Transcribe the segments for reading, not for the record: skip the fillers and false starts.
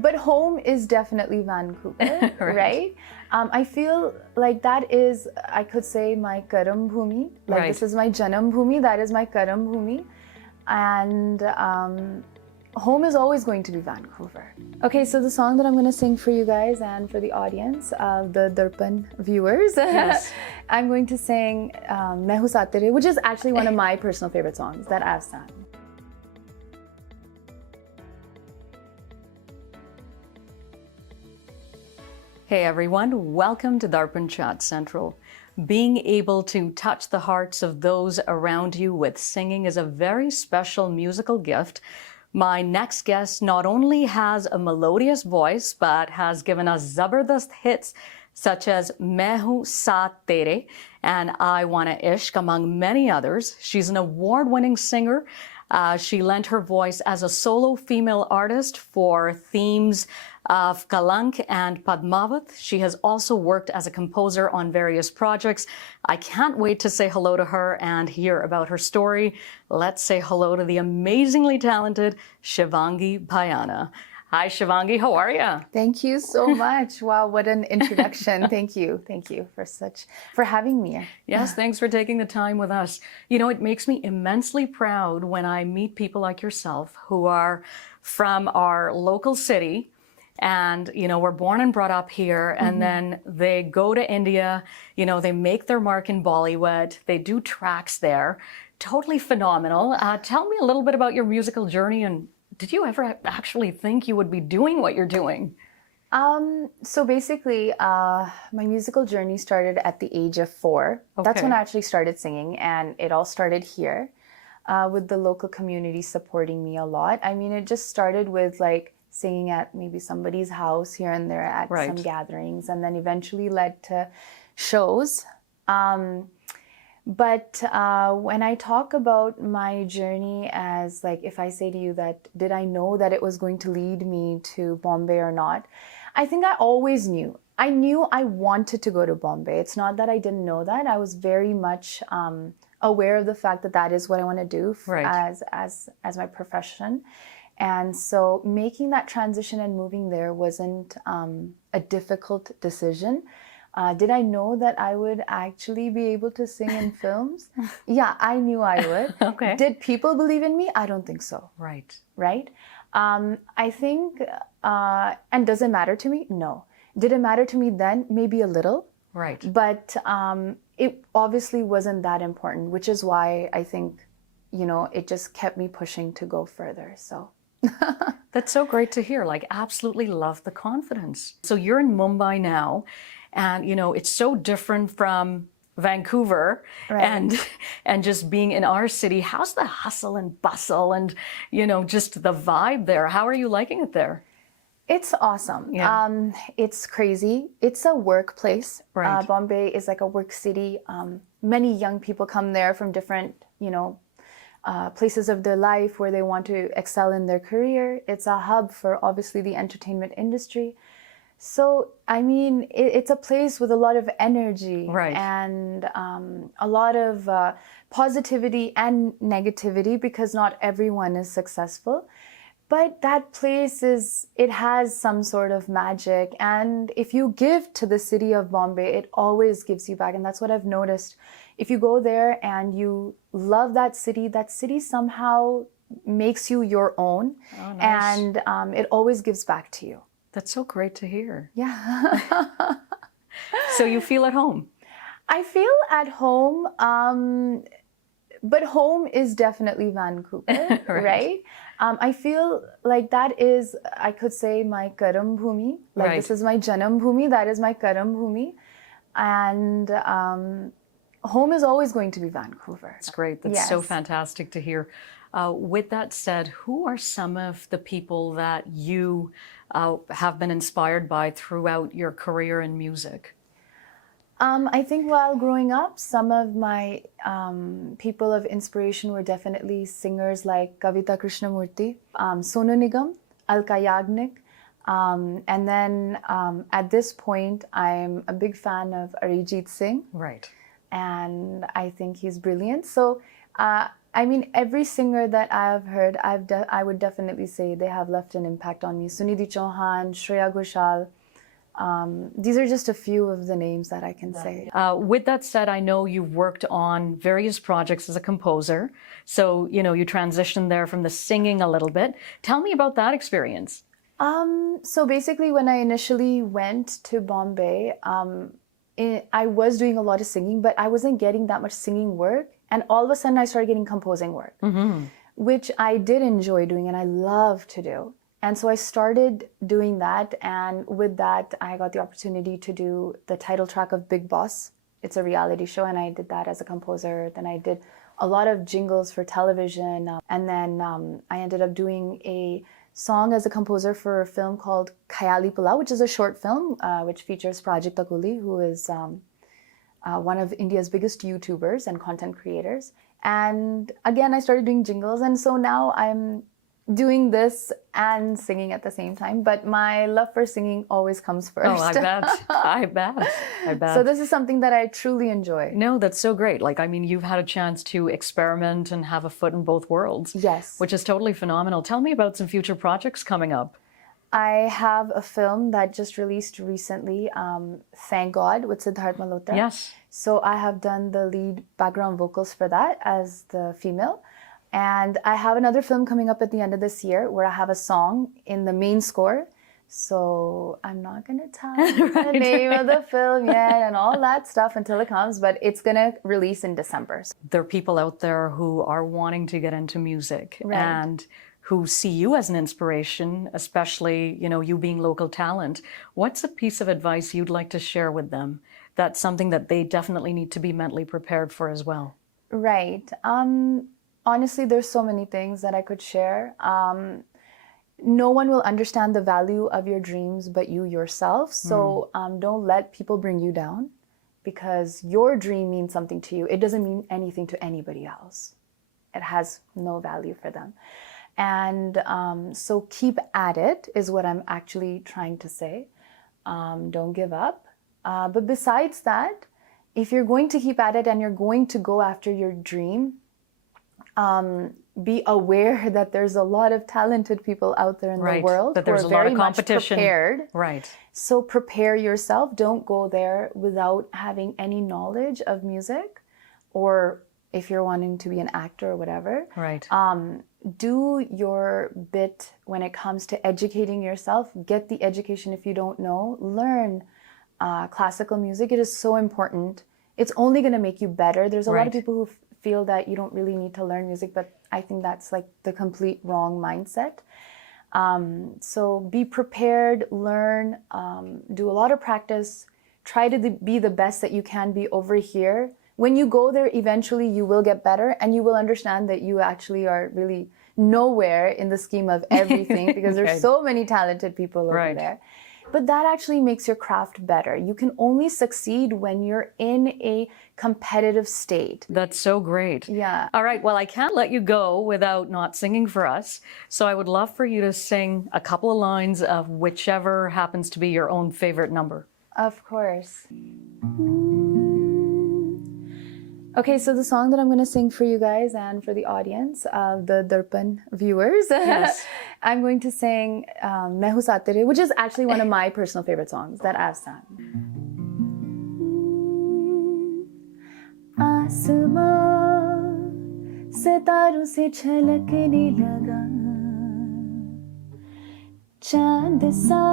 But home is definitely Vancouver, right? I feel like that is, I could say, my Karam Bhumi. Like this is my Janam Bhumi, that is my Karam Bhumi. And home is always going to be Vancouver. Okay, so the song that I'm going to sing for you guys and for the audience, the Darpan viewers, I'm going to sing Mein Hoon Saath Tere, which is actually one of my personal favorite songs that I've sung. Hey everyone, welcome to Darpan Chat Central. Being able to touch the hearts of those around you with singing is a very special musical gift. My next guest not only has a melodious voice, but has given us zabardast hits such as Mein Hoon Saath Tere and Tera Ishq, among many others. She's an award-winning singer. She lent her voice as a solo female artist for themes of Kalank and Padmavat. She has also worked as a composer on various projects. I can't wait to say hello to her and hear about her story. Let's say hello to the amazingly talented Shivangi Bhayana. Hi, Shivangi. How are you? Thank you so much. Wow, what an introduction. Thank you. Thank you for having me. Yes, thanks for taking the time with us. You know, it makes me immensely proud when I meet people like yourself who are from our local city and, you know, were born and brought up here, and then they go to India, you know, they make their mark in Bollywood, they do tracks there. Totally phenomenal. Tell me a little bit about your musical journey, and did you ever actually think you would be doing what you're doing? So basically, my musical journey started at the age of 4. Okay. That's when I actually started singing, and it all started here with the local community supporting me a lot. I mean, it just started with like singing at maybe somebody's house here and there at some gatherings, and then eventually led to shows. But when I talk about my journey as like, if I say to you that, did I know that it was going to lead me to Bombay or not? I think I always knew. I knew I wanted to go to Bombay. It's not that I didn't know that. I was very much aware of the fact that that is what I want to do as my profession. And so making that transition and moving there wasn't a difficult decision. Did I know that I would actually be able to sing in films? Yeah, I knew I would. Okay. Did people believe in me? I don't think so. Right. Right? I think, and does it matter to me? No. Did it matter to me then? Maybe a little. Right. But it obviously wasn't that important, which is why I think, you know, it just kept me pushing to go further. So. That's so great to hear. Like, absolutely love the confidence. So you're in Mumbai now, and you know it's so different from Vancouver and just being in our city. How's the hustle and bustle and, you know, just the vibe there? How are you liking it there? It's awesome. Yeah. It's crazy. It's a workplace. Right. Bombay is like a work city. Many young people come there from different, you know, places of their life where they want to excel in their career. It's a hub for obviously the entertainment industry. So, I mean, it's a place with a lot of energy and a lot of positivity and negativity, because not everyone is successful. But that place it has some sort of magic. And if you give to the city of Bombay, it always gives you back. And that's what I've noticed. If you go there and you love that city somehow makes you your own. Oh, nice. And it always gives back to you. That's so great to hear. Yeah. So you feel at home? I feel at home, but home is definitely Vancouver, right? I feel like that is, I could say, my Karam Bhumi. Like this is my Janam Bhumi, that is my Karam Bhumi. And home is always going to be Vancouver. That's great. That's so fantastic to hear. With that said, who are some of the people that you have been inspired by throughout your career in music? I think while growing up, some of my people of inspiration were definitely singers like Kavita Krishnamurti, Sonu Nigam, Alka Yagnik, and then at this point, I'm a big fan of Arijit Singh. Right. And I think he's brilliant. So I mean, every singer that I have heard, I would definitely say they have left an impact on me. Sunidhi Chauhan, Shreya Ghoshal. These are just a few of the names that I can say. With that said, I know you've worked on various projects as a composer. So, you transitioned there from the singing a little bit. Tell me about that experience. So basically, when I initially went to Bombay, I was doing a lot of singing, but I wasn't getting that much singing work. And all of a sudden, I started getting composing work, which I did enjoy doing and I love to do. And so I started doing that. And with that, I got the opportunity to do the title track of Big Boss. It's a reality show, and I did that as a composer. Then I did a lot of jingles for television. And then I ended up doing a song as a composer for a film called Khayali Pulao, which is a short film which features Prajakta Kuli, who is one of India's biggest YouTubers and content creators. And again, I started doing jingles. And so now I'm doing this and singing at the same time. But my love for singing always comes first. Oh, I bet. I bet. I bet. So this is something that I truly enjoy. No, that's so great. Like, I mean, you've had a chance to experiment and have a foot in both worlds. Yes. Which is totally phenomenal. Tell me about some future projects coming up. I have a film that just released recently, Thank God, with Siddharth Malhotra. Yes. So I have done the lead background vocals for that as the female. And I have another film coming up at the end of this year where I have a song in the main score. So I'm not going to tell you the name of the film yet and all that stuff until it comes, but it's going to release in December. There are people out there who are wanting to get into music, right, and who see you as an inspiration, especially, you being local talent. What's a piece of advice you'd like to share with them? That's something that they definitely need to be mentally prepared for as well. Right. Honestly, there's so many things that I could share. No one will understand the value of your dreams but you yourself. So don't let people bring you down, because your dream means something to you. It doesn't mean anything to anybody else. It has no value for them. And so keep at it is what I'm actually trying to say. Don't give up. But besides that, if you're going to keep at it and you're going to go after your dream, be aware that there's a lot of talented people out there in the world that there's who are a lot very of competition. much prepared. Right. So prepare yourself. Don't go there without having any knowledge of music, or if you're wanting to be an actor or whatever. Right. Do your bit when it comes to educating yourself. Get the education if you don't know. Learn classical music. It is so important. It's only going to make you better. There's a lot of people who feel that you don't really need to learn music, but I think that's like the complete wrong mindset. So be prepared, learn, do a lot of practice, try to be the best that you can be over here. When you go there, eventually you will get better and you will understand that you actually are really nowhere in the scheme of everything because there's so many talented people over there. But that actually makes your craft better. You can only succeed when you're in a competitive state. That's so great. Yeah. All right. Well, I can't let you go without not singing for us. So I would love for you to sing a couple of lines of whichever happens to be your own favorite number. Of course. Okay, so the song that I'm going to sing for you guys and for the audience, the Darpan viewers, I'm going to sing Mein Hoon Saath Tere, which is actually one of my personal favorite songs that I've sung. आसमां सितारों से छलकने लगा, चांद सा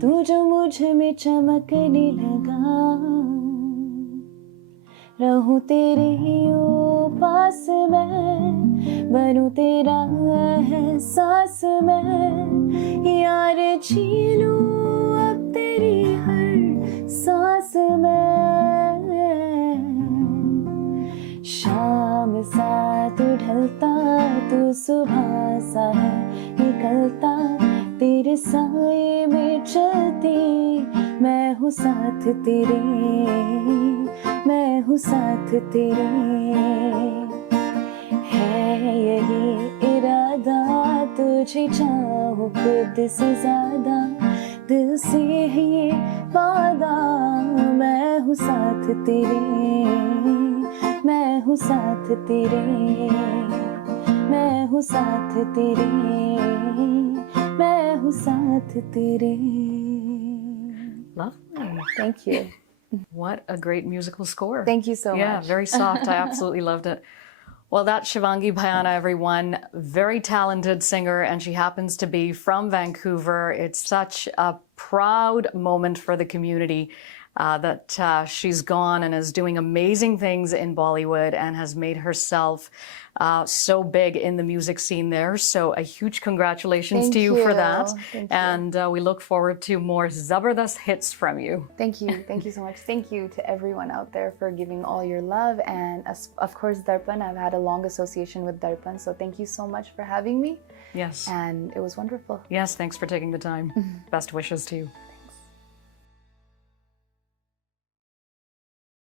तू जो मुझ में चमकने लगा, रहूं तेरे पास मैं, बनूं तेरा एहसास मैं, यार जी लूं अब तेरी हर सांस में, शाम सा तू ढलता तू सुबह सा है निकलता, तेरे साए में चलती मैं हूँ साथ तेरे, मैं हूँ साथ तेरे, है यही इरादा तुझे चाहूं खुद से ज्यादा, दिल से ये वादा मैं हूँ साथ तेरे, मैं हूँ साथ तेरे, मैं हूँ साथ तेरे, मैं हूँ साथ तेरे. Lovely. Thank you. What a great musical score. Thank you so much. Yeah, very soft. I absolutely loved it. Well, that's Shivangi Bhayana, everyone. Very talented singer, and she happens to be from Vancouver. It's such a proud moment for the community that she's gone and is doing amazing things in Bollywood and has made herself so big in the music scene there. So a huge congratulations to you for that. Thank you. And we look forward to more zabardast hits from you. Thank you. Thank you so much. Thank you to everyone out there for giving all your love. And of course, Darpan, I've had a long association with Darpan. So thank you so much for having me. Yes. And it was wonderful. Yes, thanks for taking the time. Best wishes to you.